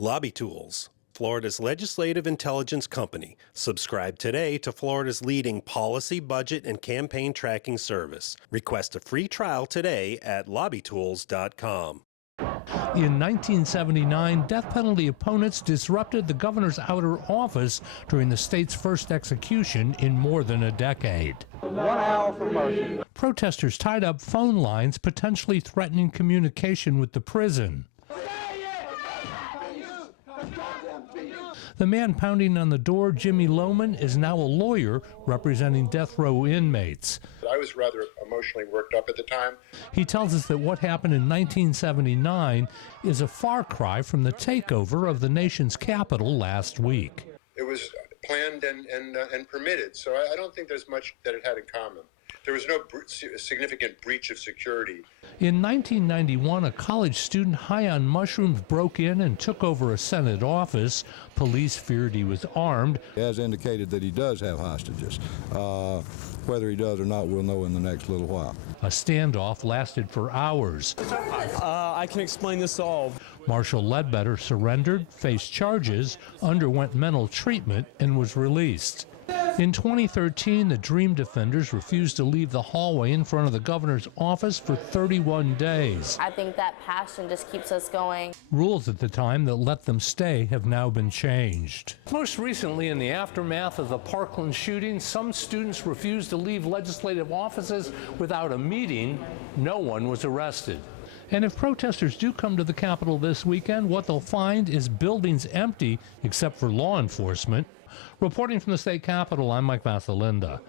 Lobby Tools, Florida's legislative intelligence company. Subscribe today to Florida's leading policy, budget, and campaign tracking service. Request a free trial today at lobbytools.com. In 1979, death penalty opponents disrupted the governor's outer office during the state's first execution in more than a decade. 1 hour for mercy. Protesters tied up phone lines, potentially threatening communication with the prison. The man pounding on the door, Jimmy Lohman, is now a lawyer representing death row inmates. I was rather emotionally worked up at the time. He tells us that what happened in 1979 is a far cry from the takeover of the nation's capital last week. It was planned and permitted, so I don't think there's much that it had in common. There was no significant breach of security. In 1991, a college student high on mushrooms broke in and took over a Senate office. Police feared he was armed. He has indicated that he does have hostages. Whether he does or not, we'll know in the next little while. A standoff lasted for hours. I can explain this all. Marshall Ledbetter surrendered, faced charges, underwent mental treatment, and was released. In 2013, the Dream Defenders refused to leave the hallway in front of the governor's office for 31 days. I think that passion just keeps us going. Rules at the time that let them stay have now been changed. Most recently, in the aftermath of the Parkland shooting, some students refused to leave legislative offices without a meeting. No one was arrested. And if protesters do come to the Capitol this weekend, what they'll find is buildings empty except for law enforcement. Reporting from the state capitol, I'm Mike Vasalinda.